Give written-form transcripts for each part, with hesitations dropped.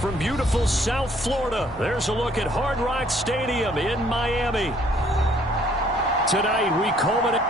From beautiful South Florida, there's a look at Hard Rock Stadium in Miami. Tonight, we culminate.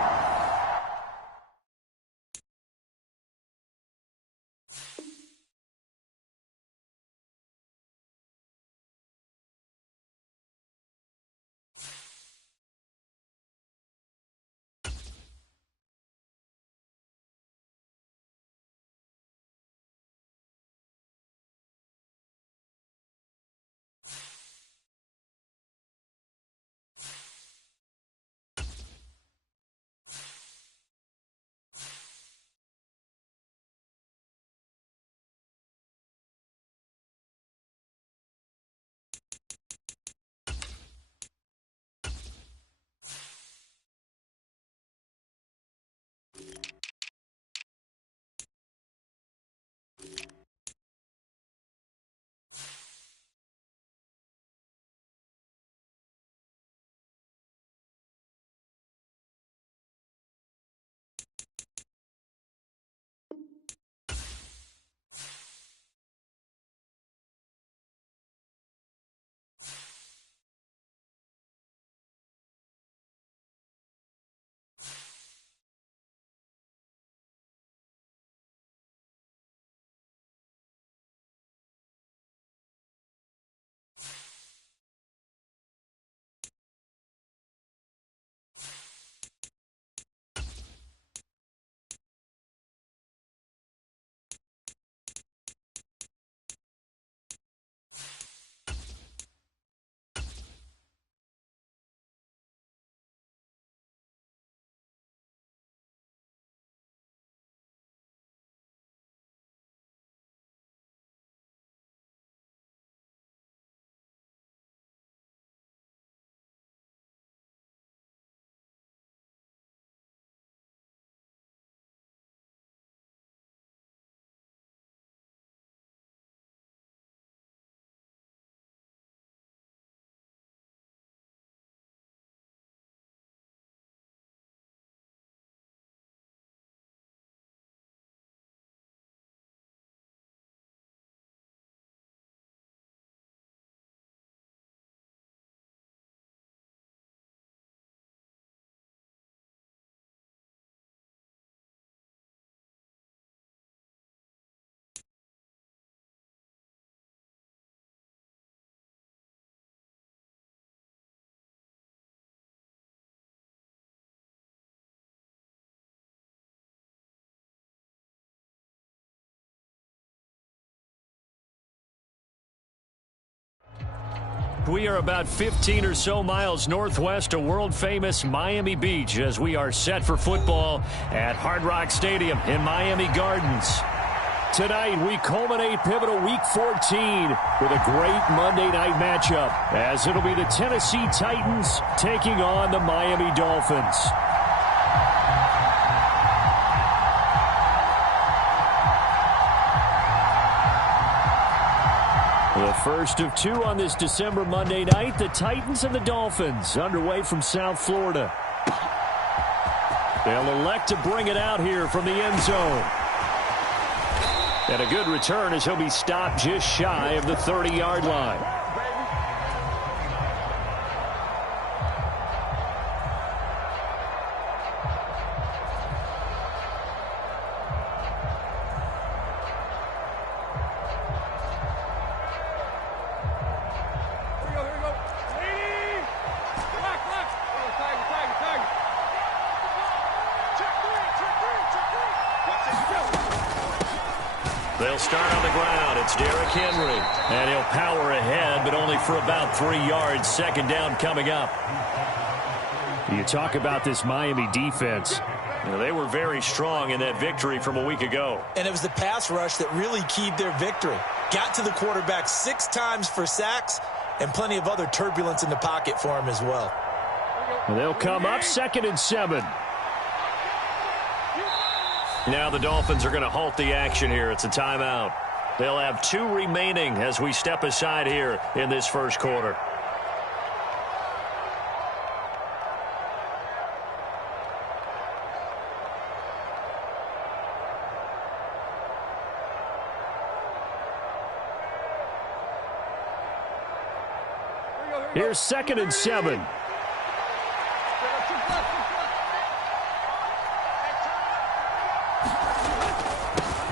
We are about 15 or so miles northwest of world-famous Miami Beach as we are set for football at Hard Rock Stadium in Miami Gardens. Tonight, we culminate pivotal Week 14 with a great Monday night matchup as it'll be the Tennessee Titans taking on the Miami Dolphins. The first of two on this December Monday night, the Titans and the Dolphins underway from South Florida. They'll elect to bring it out here from the end zone. And a good return as he'll be stopped just shy of the 30-yard line. They'll start on the ground. It's Derrick Henry. And he'll power ahead, but only for about 3 yards. Second down coming up. You talk about this Miami defense. You know, they were very strong in that victory from a week ago. And it was the pass rush that really keyed their victory. Got to the quarterback 6 times for sacks and plenty of other turbulence in the pocket for him as well. And they'll come up 2nd and 7. Now the Dolphins are going to halt the action here. It's a timeout. They'll have 2 remaining as we step aside here in this first quarter. Here's 2nd and 7.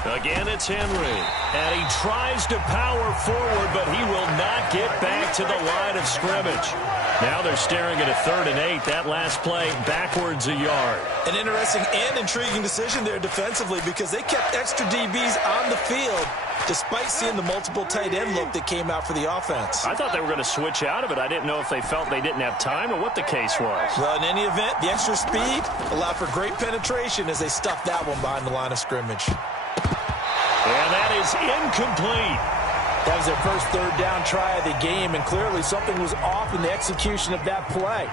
Again, it's Henry. And he tries to power forward, but he will not get back to the line of scrimmage. Now they're staring at a 3rd and 8. That last play backwards a yard. An interesting and intriguing decision there defensively because they kept extra DBs on the field despite seeing the multiple tight end look that came out for the offense. I thought they were going to switch out of it. I didn't know if they felt they didn't have time or what the case was. Well, in any event, the extra speed allowed for great penetration as they stuffed that one behind the line of scrimmage. And that is incomplete. That was their first 3rd down try of the game, and clearly something was off in the execution of that play.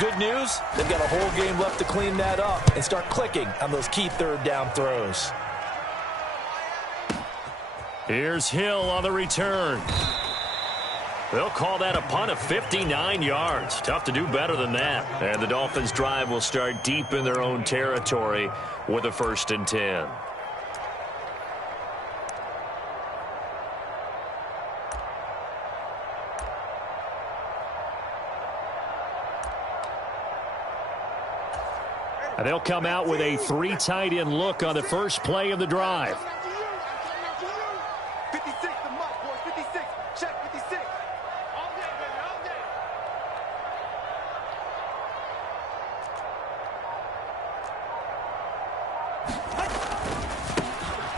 Good news, they've got a whole game left to clean that up and start clicking on those key 3rd down throws. Here's Hill on the return. They'll call that a punt of 59 yards. Tough to do better than that. And the Dolphins' drive will start deep in their own territory with a 1st and 10. And they'll come out with a 3 tight end look on the first play of the drive. 56, the mark, boys. 56. Check 56. All day, baby, all day.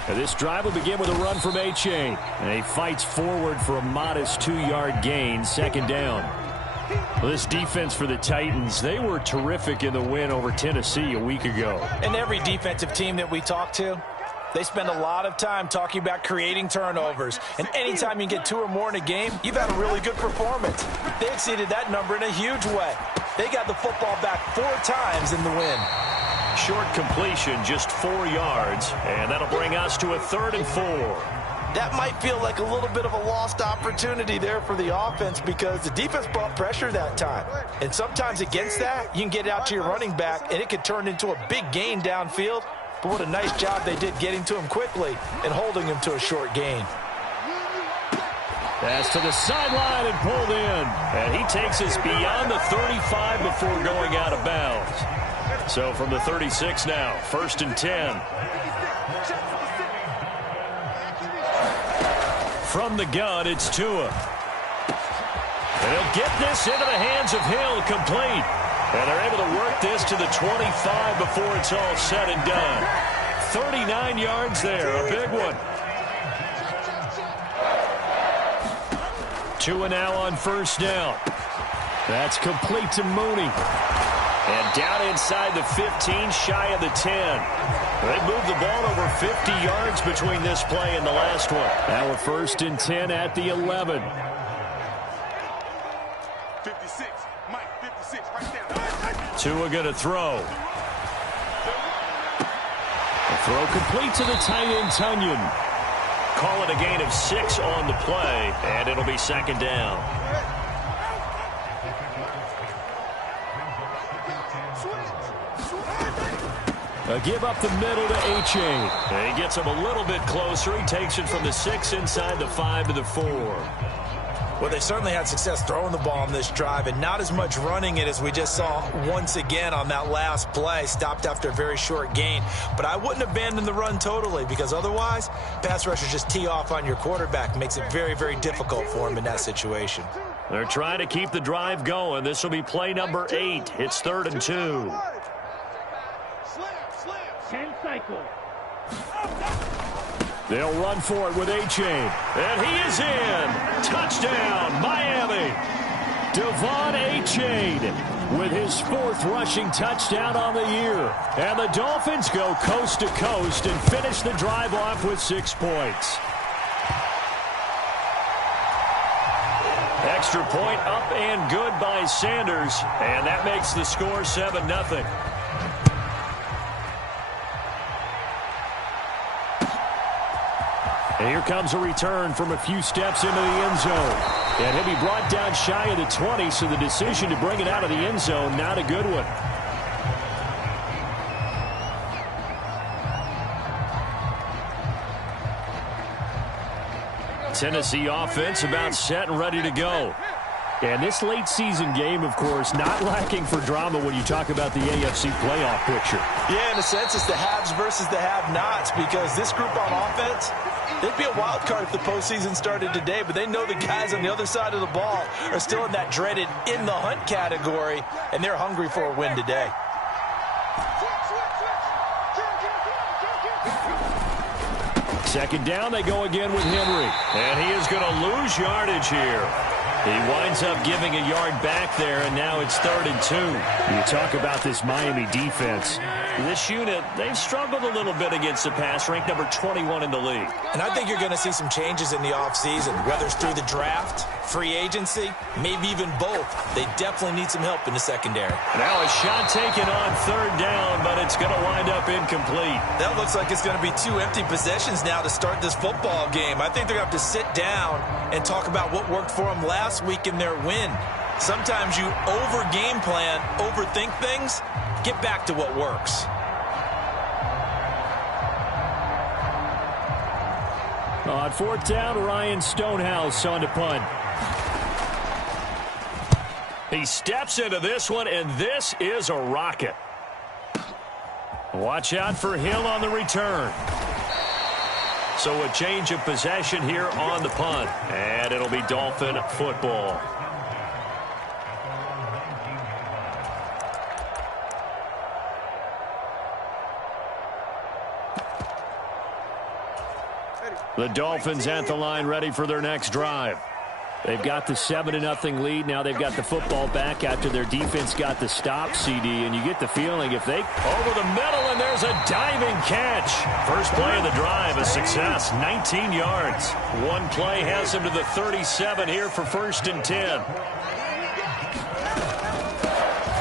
And this drive will begin with a run from A-Chain. And he fights forward for a modest 2-yard gain, 2nd down. Well, this defense for the Titans, they were terrific in the win over Tennessee a week ago. And every defensive team that we talk to, they spend a lot of time talking about creating turnovers. And anytime you get 2 or more in a game, you've had a really good performance. They exceeded that number in a huge way. They got the football back 4 times in the win. Short completion, just 4 yards. And that'll bring us to a 3rd and 4. That might feel like a little bit of a lost opportunity there for the offense because the defense brought pressure that time. And sometimes against that, you can get out to your running back, and it could turn into a big gain downfield. But what a nice job they did getting to him quickly and holding him to a short gain. Pass to the sideline and pulled in. And he takes us beyond the 35 before going out of bounds. So from the 36 now, 1st and 10. From the gun, it's Tua. And he'll get this into the hands of Hill, complete. And they're able to work this to the 25 before it's all said and done. 39 yards there, a big one. Tua now on 1st down. That's complete to Mooney. And down inside the 15, shy of the 10. They moved the ball over 50 yards between this play and the last one. Now we're 1st and 10 at the 11. 56. Mike, 56, right there. Tua going to throw. A throw complete to the tight end, Tunyon. Call it a gain of 6 on the play, and it'll be 2nd down. A give up the middle to A-Chain. He gets him a little bit closer. He takes it from the 6 inside the 5 to the 4. Well, they certainly had success throwing the ball on this drive and not as much running it as we just saw once again on that last play. Stopped after a very short gain. But I wouldn't abandon the run totally because otherwise, pass rushers just tee off on your quarterback. Makes it very, very difficult for him in that situation. They're trying to keep the drive going. This will be play number 8. It's 3rd and 2. 10 cycle. They'll run for it with A-Chain. And he is in. Touchdown, Miami. Devon A-Chain with his 4th rushing touchdown on the year. And the Dolphins go coast to coast and finish the drive off with 6 points. Extra point up and good by Sanders. And that makes the score 7-0. And here comes a return from a few steps into the end zone. And he'll be brought down shy of the 20, so the decision to bring it out of the end zone, not a good one. Tennessee offense about set and ready to go. And this late season game, of course, not lacking for drama when you talk about the AFC playoff picture. Yeah, in a sense, it's the haves versus the have-nots, because this group on offense, they'd be a wild card if the postseason started today, but they know the guys on the other side of the ball are still in that dreaded in-the-hunt category, and they're hungry for a win today. Second down, they go again with Henry. And he is going to lose yardage here. He winds up giving a yard back there, and now it's 3rd and 2. You talk about this Miami defense. This unit, they've struggled a little bit against the pass, ranked number 21 in the league. And I think you're going to see some changes in the offseason, whether it's through the draft, free agency, maybe even both. They definitely need some help in the secondary. Now a shot taken on 3rd down, but it's going to wind up incomplete. That looks like it's going to be 2 empty possessions now to start this football game. I think they're going to have to sit down and talk about what worked for them last week in their win. Sometimes you over-game plan, overthink things. Get back to what works. On 4th down, Ryan Stonehouse on to punt. He steps into this one, and this is a rocket. Watch out for Hill on the return. So a change of possession here on the punt, and it'll be Dolphin football. The Dolphins at the line, ready for their next drive. They've got the 7-0 lead. Now they've got the football back after their defense got the stop, CD. And you get the feeling if they over the middle, and there's a diving catch. First play of the drive, a success, 19 yards. One play has him to the 37 here for 1st and 10.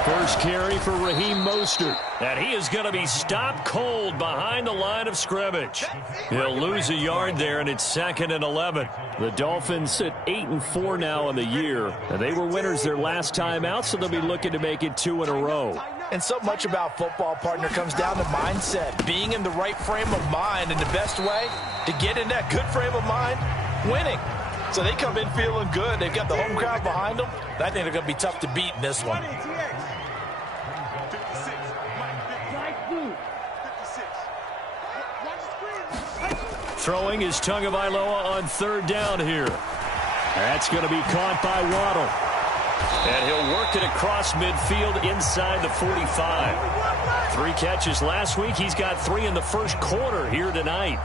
First carry for Raheem Mostert. And he is going to be stopped cold behind the line of scrimmage. He'll lose a yard there, and it's 2nd and 11. The Dolphins sit 8-4 now on the year. And they were winners their last time out, so they'll be looking to make it 2 in a row. And so much about football, partner, comes down to mindset. Being in the right frame of mind, and the best way to get in that good frame of mind, winning. So they come in feeling good. They've got the home crowd behind them. I think they're going to be tough to beat in this one. Throwing is Tagovailoa on 3rd down here. That's going to be caught by Waddle. And he'll work it across midfield inside the 45. 3 catches last week. He's got 3 in the first quarter here tonight.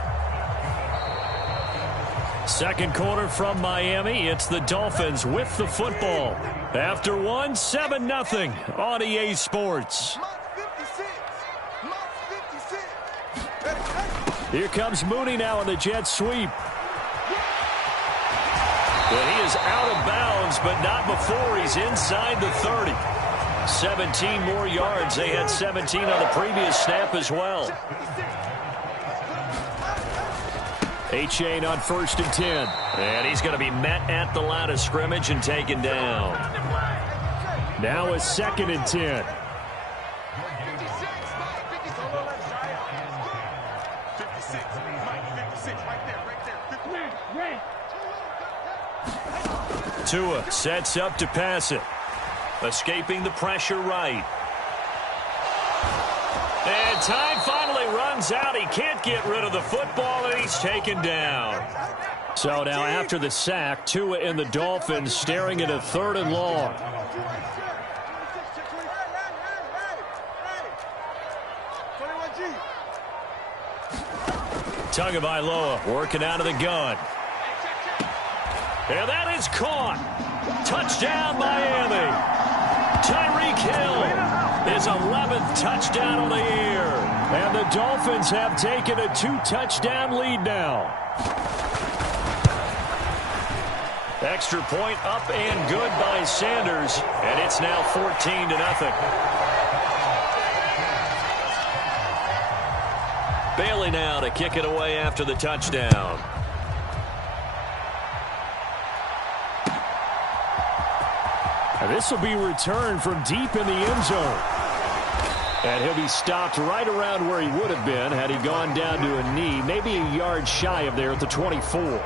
Second quarter from Miami. It's the Dolphins with the football. After one, 7-0 on EA Sports. Here comes Mooney now on the jet sweep. And he is out of bounds, but not before he's inside the 30. 17 more yards. They had 17 on the previous snap as well. A-Chain on 1st and 10. And he's going to be met at the line of scrimmage and taken down. Now a 2nd and 10. Tua sets up to pass it. Escaping the pressure right. And time finally runs out. He can't get rid of the football, and he's taken down. So now after the sack, Tua and the Dolphins staring at a 3rd and long. Tagovailoa working out of the gun. And that is caught. Touchdown, Miami. Tyreek Hill, his 11th touchdown on the year. And the Dolphins have taken a 2-touchdown lead now. Extra point up and good by Sanders. And it's now 14-0. Bailey now to kick it away after the touchdown. And this will be returned from deep in the end zone. And he'll be stopped right around where he would have been had he gone down to a knee, maybe a yard shy of there at the 24.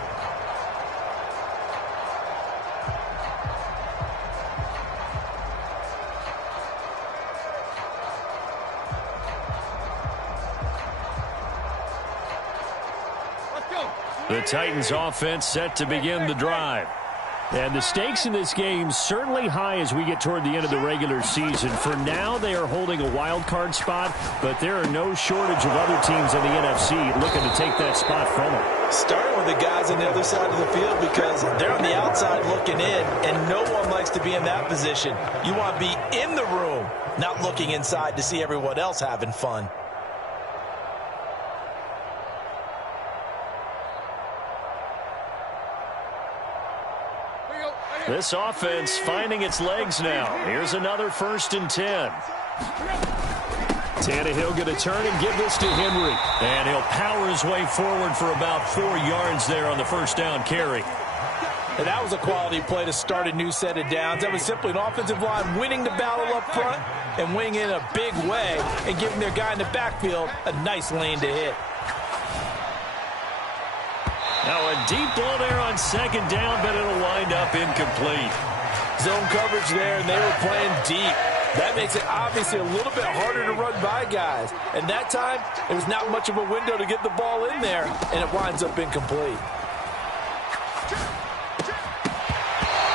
The Titans offense set to begin the drive. And the stakes in this game certainly high as we get toward the end of the regular season. For now, they are holding a wild card spot, but there are no shortage of other teams in the NFC looking to take that spot from them. Starting with the guys on the other side of the field because they're on the outside looking in, and no one likes to be in that position. You want to be in the room, not looking inside to see everyone else having fun. This offense finding its legs now. Here's another 1st and 10. Tannehill going to turn and give this to Henry. And he'll power his way forward for about 4 yards there on the 1st down carry. And that was a quality play to start a new set of downs. That was simply an offensive line winning the battle up front and winning in a big way and giving their guy in the backfield a nice lane to hit. Now a deep ball there on 2nd down, but it'll wind up incomplete. Zone coverage there, and they were playing deep. That makes it obviously a little bit harder to run by guys. And that time, it was not much of a window to get the ball in there, and it winds up incomplete.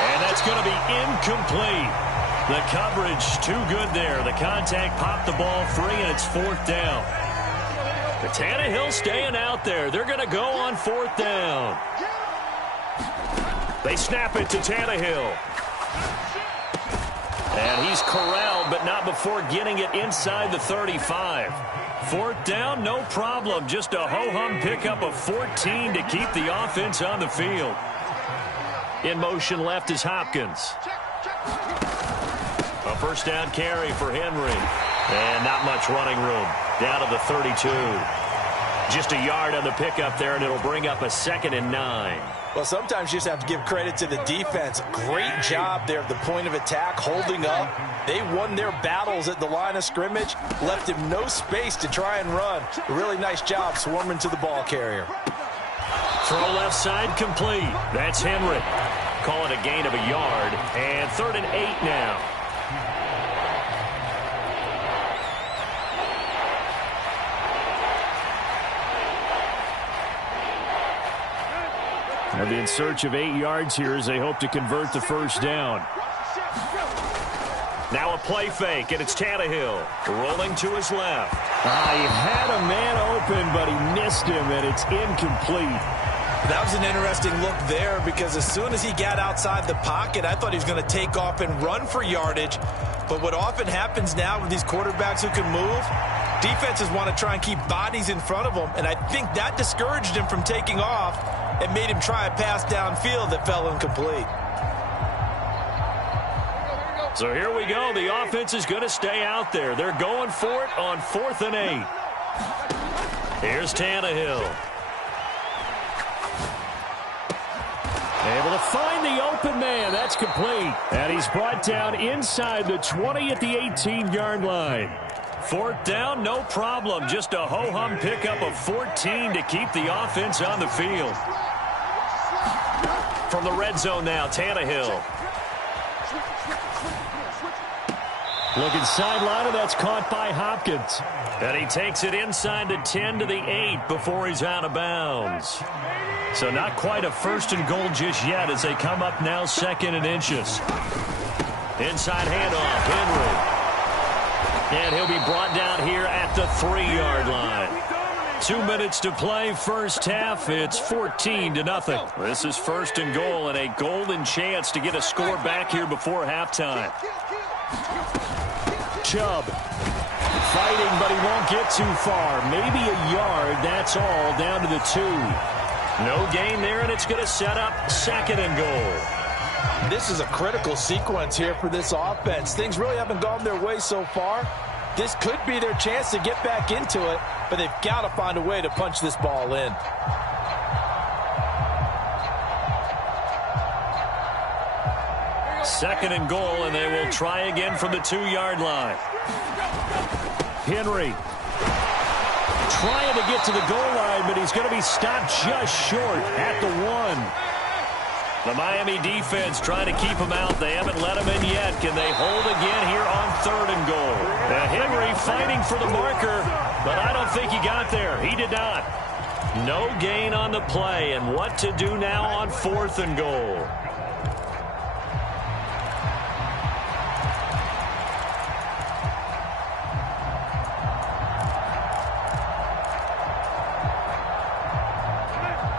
And that's going to be incomplete. The coverage too good there. The contact popped the ball free, and it's 4th down. But Tannehill staying out there. They're going to go on 4th down. They snap it to Tannehill. And he's corralled, but not before getting it inside the 35. 4th down, no problem. Just a ho-hum pickup of 14 to keep the offense on the field. In motion left is Hopkins. A 1st down carry for Henry. And not much running room. Down to the 32. Just a yard on the pickup there, and it'll bring up a 2nd and 9. Well, sometimes you just have to give credit to the defense. Great job there at the point of attack, holding up. They won their battles at the line of scrimmage, left him no space to try and run. A really nice job swarming to the ball carrier. Throw left side complete. That's Henry. Call it a gain of a yard, and 3rd and 8 now. They'll be in search of 8 yards here as they hope to convert the 1st down. Now a play fake, and it's Tannehill rolling to his left. He had a man open, but he missed him, and it's incomplete. That was an interesting look there because as soon as he got outside the pocket, I thought he was going to take off and run for yardage. But what often happens now with these quarterbacks who can move, defenses want to try and keep bodies in front of them, and I think that discouraged him from taking off and made him try a pass downfield that fell incomplete. So here we go. The offense is going to stay out there. They're going for it on 4th and 8. Here's Tannehill. Able to find the open man. That's complete. And he's brought down inside the 20 at the 18-yard line. 4th down, no problem. Just a ho-hum pickup of 14 to keep the offense on the field. From the red zone now, Tannehill. Looking sideline, and that's caught by Hopkins. And he takes it inside the 10 to the 8 before he's out of bounds. So not quite a 1st and goal just yet as they come up now 2nd and inches. Inside handoff, Henry. And he'll be brought down here at the 3-yard line. 2 minutes to play, 1st half. It's 14-0. This is 1st and goal and a golden chance to get a score back here before halftime. Chubb fighting, but he won't get too far. Maybe a yard, that's all, down to the 2. No gain there, and it's going to set up 2nd and goal. This is a critical sequence here for this offense. Things really haven't gone their way so far. This could be their chance to get back into it, but they've got to find a way to punch this ball in. Second and goal, and they will try again from the 2-yard line. Henry trying to get to the goal line, but he's going to be stopped just short at the 1. The Miami defense trying to keep him out. They haven't let him in yet. Can they hold again here on 3rd and goal? Now Henry fighting for the marker, but I don't think he got there. He did not. No gain on the play, and what to do now on 4th and goal.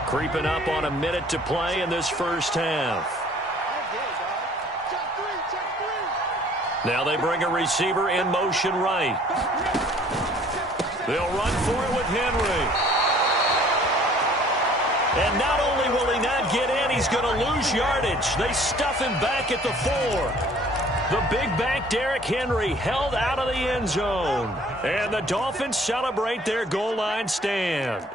Creeping up on a minute to play in this first half. Now they bring a receiver in motion right. They'll run for it with Henry. And not only will he not get in, he's going to lose yardage. They stuff him back at the 4. The big back Derrick Henry held out of the end zone. And the Dolphins celebrate their goal line stand.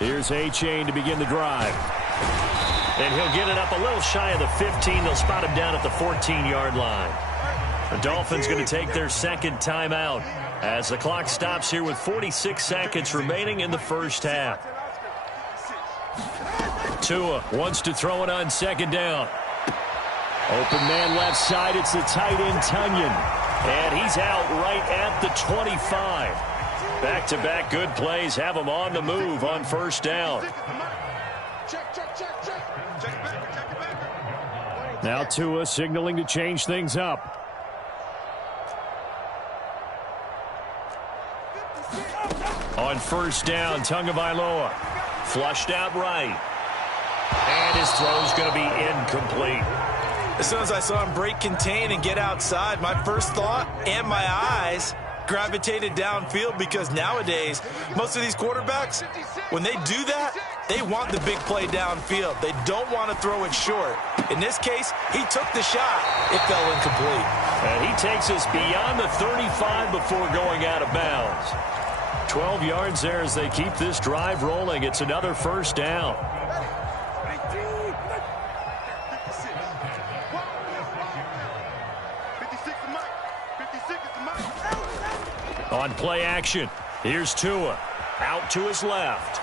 Here's A-Chain to begin the drive. And he'll get it up a little shy of the 15. They'll spot him down at the 14-yard line. The Dolphins going to take their second timeout as the clock stops here with 46 seconds remaining in the first half. Tua wants to throw it on second down. Open man left side. It's the tight end, Tunyon. And he's out right at the 25. Back-to-back good plays have him on the move on first down. Now Tua signaling to change things up. On first down, Tagovailoa flushed out right. And his throw's going to be incomplete. As soon as I saw him break contain and get outside, my first thought and my eyes gravitated downfield, because nowadays most of these quarterbacks, when they do that, they want the big play downfield. They don't want to throw it short. In this case, he took the shot. It fell incomplete. And he takes us beyond the 35 before going out of bounds. 12 yards there as they keep this drive rolling. It's another first down. On play action, here's Tua. Out to his left.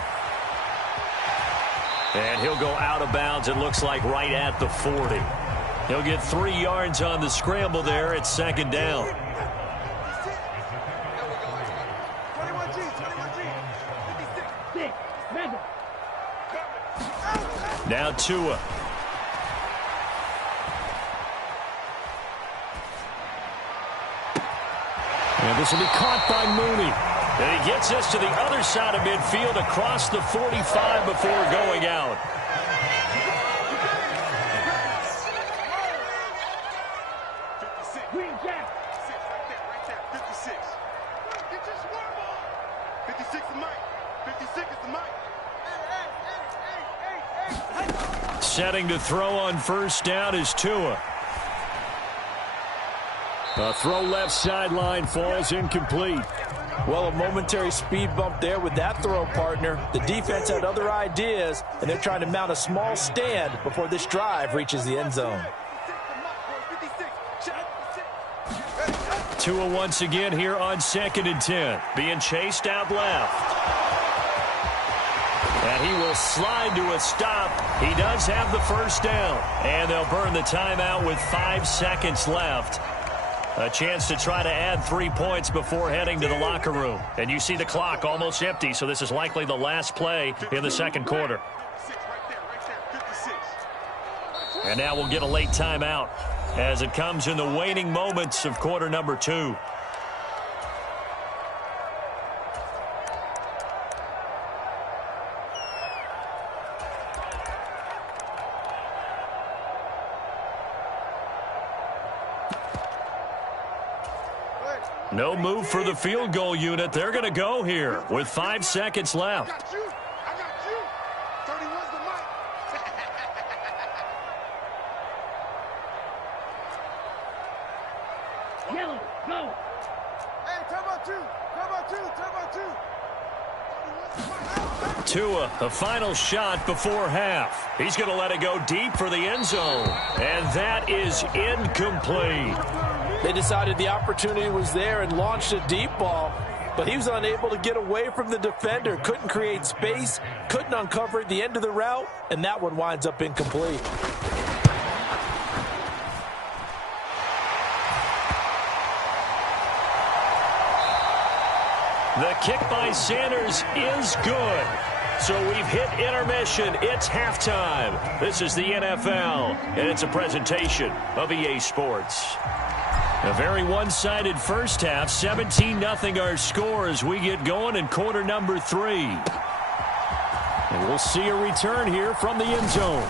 And he'll go out of bounds, it looks like, right at the 40. He'll get 3 yards on the scramble there at second down. Now Tua. And this will be caught by Mooney. And he gets us to the other side of midfield across the 45 before going out. Setting to throw on first down is Tua. A throw left sideline falls incomplete. Well, a momentary speed bump there with that throw, partner. The defense had other ideas, and they're trying to mount a small stand before this drive reaches the end zone. Tua once again here on 2nd and 10. Being chased out left. And he will slide to a stop. He does have the first down. And they'll burn the timeout with 5 seconds left. A chance to try to add 3 points before heading to the locker room. And you see the clock almost empty, so this is likely the last play in the second quarter. And now we'll get a late timeout as it comes in the waning moments of quarter number 2. No move for the field goal unit. They're going to go here with 5 seconds left. I got you. 31's the mic. Yellow, go. Hey, turbo two. Tua, the final shot before half. He's going to let it go deep for the end zone. And that is incomplete. They decided the opportunity was there and launched a deep ball, but he was unable to get away from the defender, couldn't create space, couldn't uncover at the end of the route, and that one winds up incomplete. The kick by Sanders is good. So we've hit intermission. It's halftime. This is the NFL, and it's a presentation of EA Sports. A very one-sided first half. 17-0 our score as we get going in quarter number 3. And we'll see a return here from the end zone.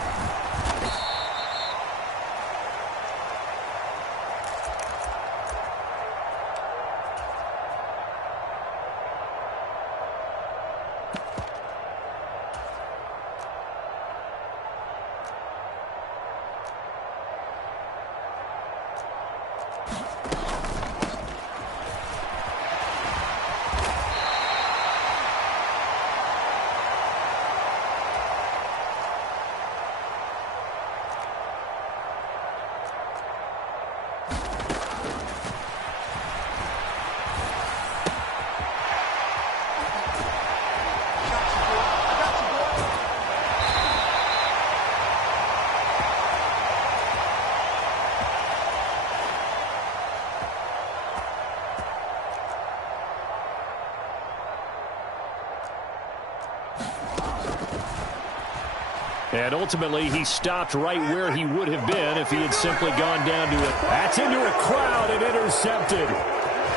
And ultimately, he stopped right where he would have been if he had simply gone down to it. That's into a crowd and intercepted.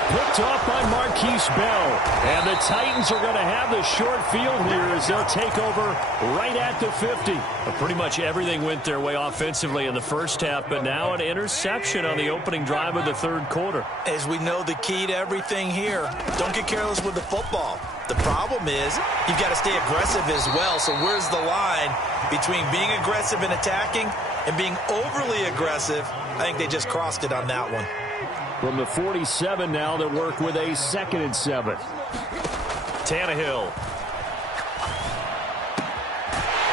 Picked off by Marquise Bell. And the Titans are going to have the short field here as they'll take over right at the 50. But pretty much everything went their way offensively in the first half, but now an interception on the opening drive of the third quarter. As we know, the key to everything here, don't get careless with the football. The problem is you've got to stay aggressive as well. So where's the line between being aggressive and attacking and being overly aggressive? I think they just crossed it on that one. From the 47 now, they work with a 2nd and 7. Tannehill.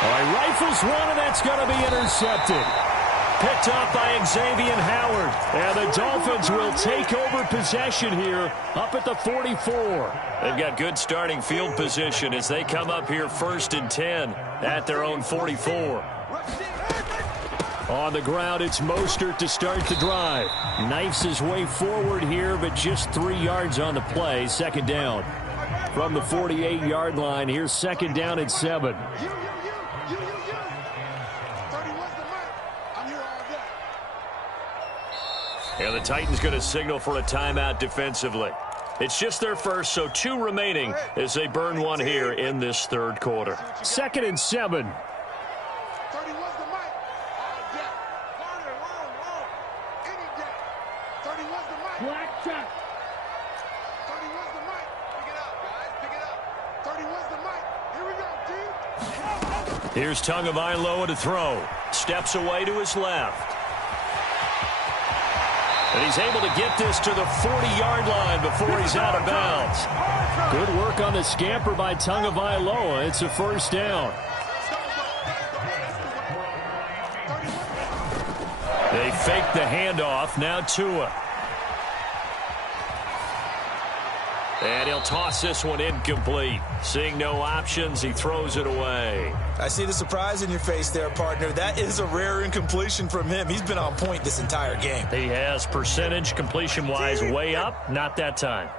All right, rifles one, and that's going to be intercepted. Picked up by Xavier Howard. And the Dolphins will take over possession here up at the 44. They've got good starting field position as they come up here 1st and 10 at their own 44. On the ground, it's Mostert to start the drive. Knifes his way forward here, but just 3 yards on the play. 2nd down. From the 48-yard line, here's 2nd down and 7. And the Titans going to signal for a timeout defensively. It's just their first, so 2 remaining as they burn one here in this third quarter. 2nd and 7. Here's Tagovailoa to throw. Steps away to his left. And he's able to get this to the 40-yard line before he's out of bounds. Good work on the scamper by Tagovailoa. It's a 1st down. They fake the handoff. Now Tua. And he'll toss this one incomplete. Seeing no options, he throws it away. I see the surprise in your face there, partner. That is a rare incompletion from him. He's been on point this entire game. He has percentage completion-wise way up. Not that time.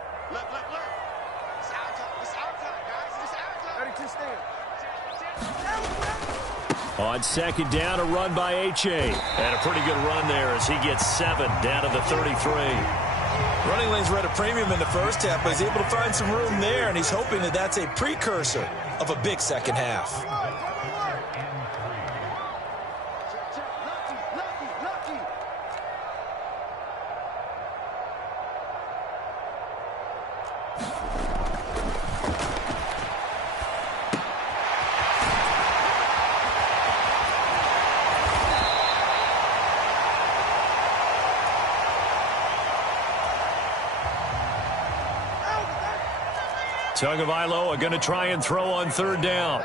On 2nd down, a run by H.A. And a pretty good run there as he gets 7 down to the 33. Running lanes were at a premium in the first half, but he's able to find some room there, and he's hoping that that's a precursor of a big second half. Tagovailoa going to try and throw on 3rd down.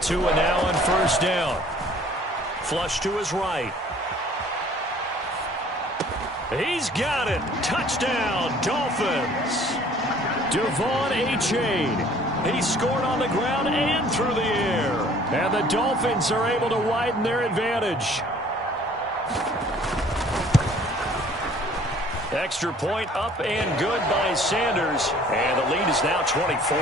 Tua now on 1st down. Flush to his right. He's got it. Touchdown, Dolphins. Devon A-Chain. He scored on the ground and through the air. And the Dolphins are able to widen their advantage. Extra point up and good by Sanders. And the lead is now 24.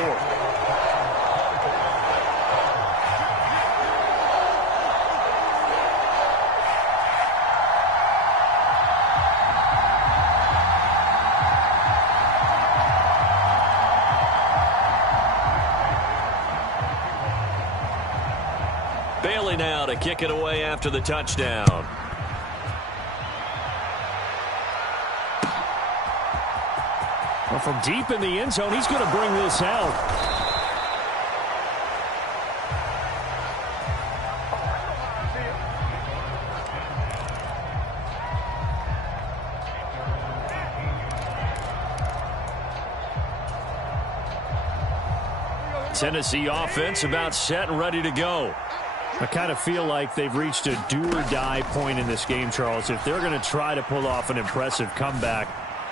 Bailey now to kick it away after the touchdown. Well, from deep in the end zone, he's going to bring this out. Tennessee offense about set and ready to go. I kind of feel like they've reached a do-or-die point in this game, Charles. If they're going to try to pull off an impressive comeback,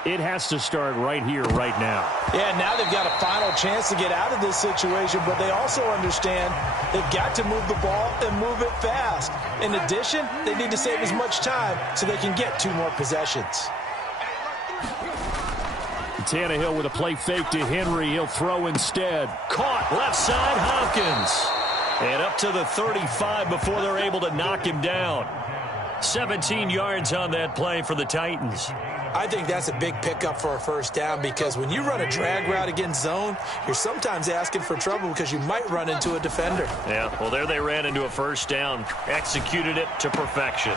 it has to start right here, right now. Yeah, now they've got a final chance to get out of this situation, but they also understand they've got to move the ball and move it fast. In addition, they need to save as much time so they can get 2 more possessions. Tannehill with a play fake to Henry. He'll throw instead. Caught left side, Hopkins. And up to the 35 before they're able to knock him down. 17 yards on that play for the Titans. I think that's a big pickup for a first down because when you run a drag route against zone, you're sometimes asking for trouble because you might run into a defender. Yeah, well, there they ran into a first down. Executed it to perfection.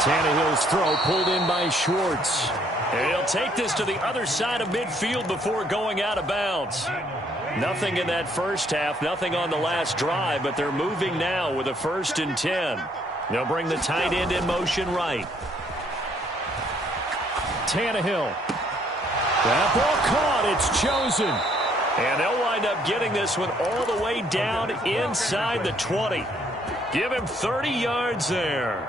Tannehill's throw pulled in by Schwartz. And he'll take this to the other side of midfield before going out of bounds. Nothing in that first half, nothing on the last drive, but they're moving now with a 1st and 10. They'll bring the tight end in motion right. Tannehill. That ball caught. It's chosen. And they'll wind up getting this one all the way down inside the 20. Give him 30 yards there.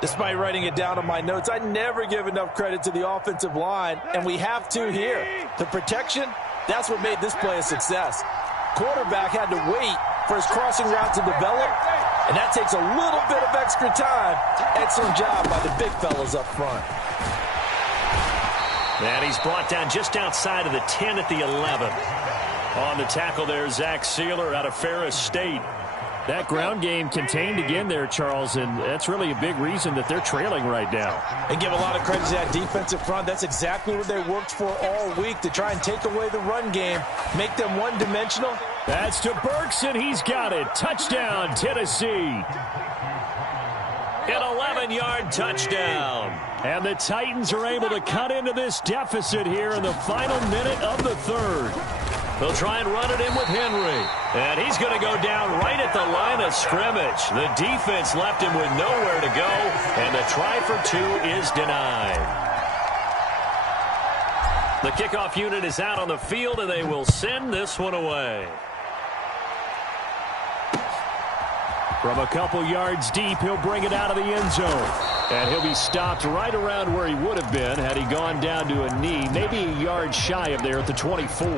Despite writing it down on my notes, I never give enough credit to the offensive line, and we have to here. The protection, that's what made this play a success. Quarterback had to wait for his crossing route to develop, and that takes a little bit of extra time. Excellent job by the big fellas up front. And he's brought down just outside of the 10 at the 11. On the tackle there, Zach Sealer out of Ferris State. That ground game contained again there, Charles, and that's really a big reason that they're trailing right now. They give a lot of credit to that defensive front. That's exactly what they worked for all week, to try and take away the run game, make them one-dimensional. That's to Burks, and he's got it. Touchdown, Tennessee. An 11-yard touchdown. And the Titans are able to cut into this deficit here in the final minute of the 3rd. They'll try and run it in with Henry. And he's going to go down right at the line of scrimmage. The defense left him with nowhere to go. And the try for 2 is denied. The kickoff unit is out on the field, and they will send this one away. From a couple yards deep, he'll bring it out of the end zone. And he'll be stopped right around where he would have been had he gone down to a knee, maybe a yard shy of there at the 24.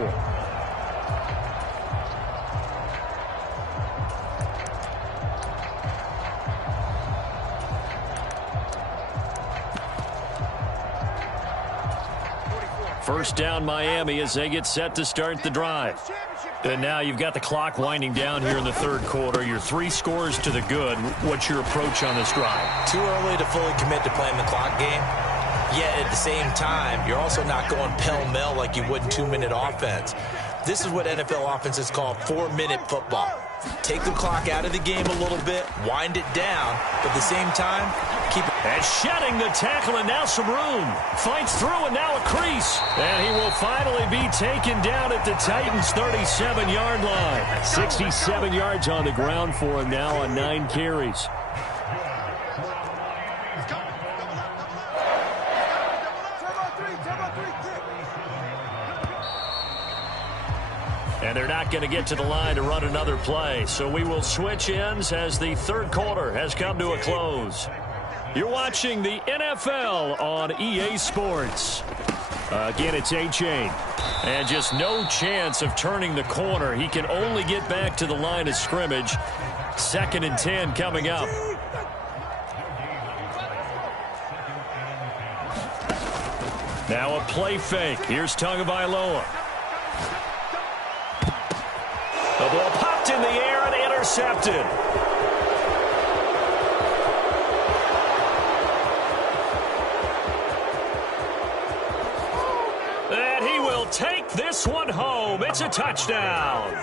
First down, Miami, as they get set to start the drive. And now you've got the clock winding down here in the 3rd quarter. You're 3 scores to the good. What's your approach on this drive? Too early to fully commit to playing the clock game. Yet at the same time, you're also not going pell-mell like you would in 2-minute offense. This is what NFL offenses call 4-minute football. Take the clock out of the game a little bit, wind it down, but at the same time, keep it. And shedding the tackle, and now some room. Fights through, and now a crease. And he will finally be taken down at the Titans' 37-yard line. 67 yards on the ground for him now on 9 carries. And they're not going to get to the line to run another play. So we will switch ends as the 3rd quarter has come to a close. You're watching the NFL on EA Sports. Again, it's A-Chain. And just no chance of turning the corner. He can only get back to the line of scrimmage. 2nd and 10 coming up. Now a play fake. Here's Tagovailoa. The ball popped in the air and intercepted. And he will take this one home. It's a touchdown.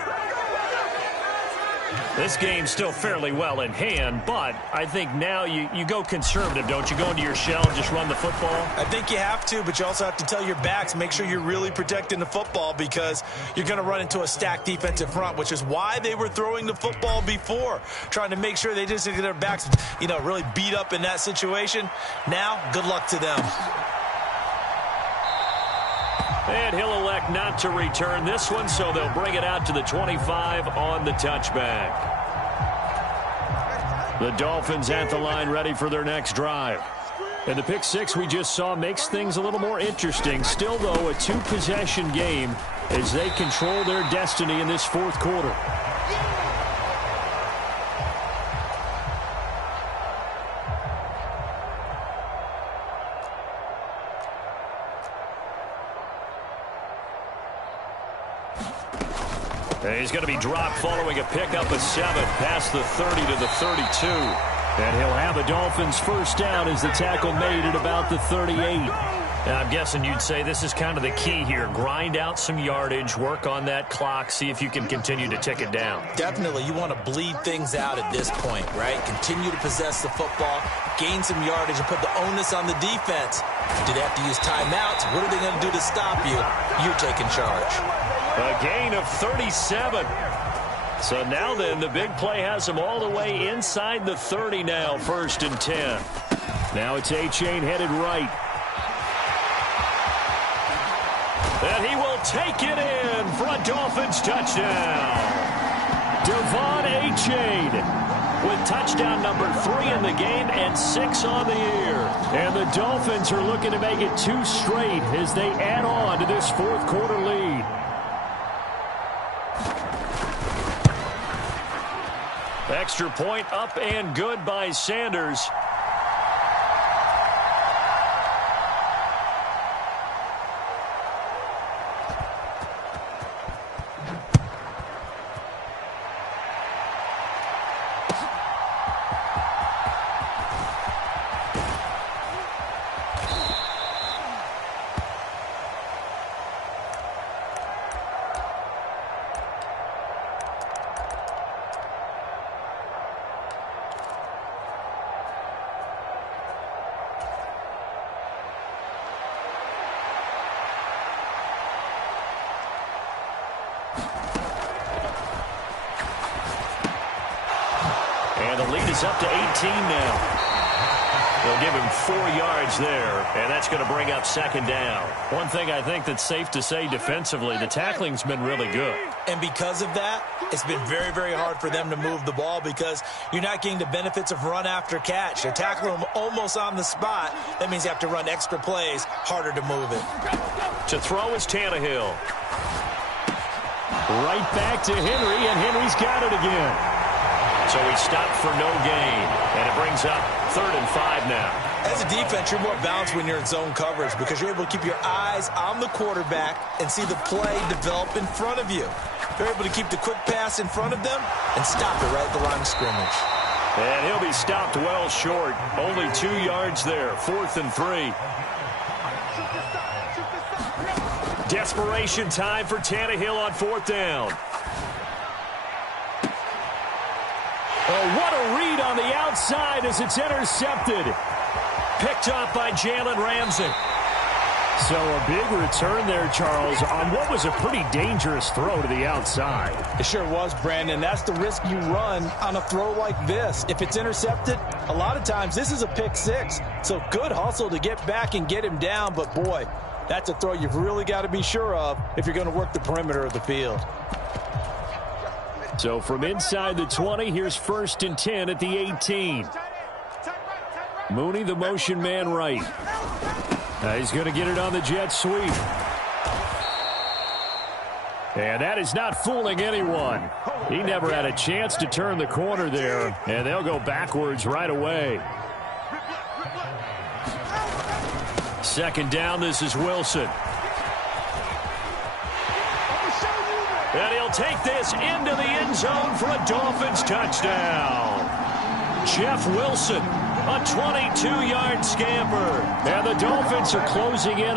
This game's still fairly well in hand, but I think now you go conservative, don't you? Go into your shell and just run the football? I think you have to, but you also have to tell your backs, make sure you're really protecting the football because you're going to run into a stacked defensive front, which is why they were throwing the football before, trying to make sure they just get their backs, really beat up in that situation. Now, good luck to them. And he'll elect not to return this one, so they'll bring it out to the 25 on the touchback. The Dolphins at the line ready for their next drive. And the pick six we just saw makes things a little more interesting. Still, though, a two-possession game as they control their destiny in this fourth quarter. He's going to be dropped following a pickup of 7 past the 30 to the 32. And he'll have a Dolphins first down as the tackle made at about the 38. And I'm guessing you'd say this is kind of the key here. Grind out some yardage, work on that clock, see if you can continue to tick it down. Definitely. You want to bleed things out at this point, right? Continue to possess the football, gain some yardage, and put the onus on the defense. Do they have to use timeouts? What are they going to do to stop you? You're taking charge. A gain of 37. So now then, the big play has him all the way inside the 30 now, 1st and 10. Now it's A-Chain headed right. And he will take it in for a Dolphins touchdown. Devon A-Chain with touchdown number 3 in the game and 6 on the year. And the Dolphins are looking to make it 2 straight as they add on to this fourth quarter lead. Extra point up and good by Sanders. And the lead is up to 18 now. They'll give him 4 yards there, and that's going to bring up 2nd down. One thing I think that's safe to say defensively, the tackling's been really good. And because of that, it's been very, very hard for them to move the ball because you're not getting the benefits of run after catch. They're tackling them almost on the spot. That means you have to run extra plays, harder to move it. To throw is Tannehill. Right back to Henry, and Henry's got it again. So he stopped for no gain, and it brings up 3rd and 5 now. As a defense, you're more balanced when you're in zone coverage because you're able to keep your eyes on the quarterback and see the play develop in front of you. You're able to keep the quick pass in front of them and stop it right at the line of scrimmage. And he'll be stopped well short. Only 2 yards there, 4th and 3. Desperation time for Tannehill on 4th down. Oh, what a read on the outside as it's intercepted. Picked up by Jalen Ramsey. So a big return there, Charles, on what was a pretty dangerous throw to the outside. It sure was, Brandon. That's the risk you run on a throw like this. If it's intercepted, a lot of times this is a pick 6. So good hustle to get back and get him down. But, boy, that's a throw you've really got to be sure of if you're going to work the perimeter of the field. So from inside the 20, here's 1st and 10 at the 18. Mooney, the motion man right. He's going to get it on the jet sweep. And that is not fooling anyone. He never had a chance to turn the corner there, and they'll go backwards right away. Second down, this is Wilson. And he'll take this into the end zone for a Dolphins touchdown. Jeff Wilson, a 22-yard scamper. And the Dolphins are closing in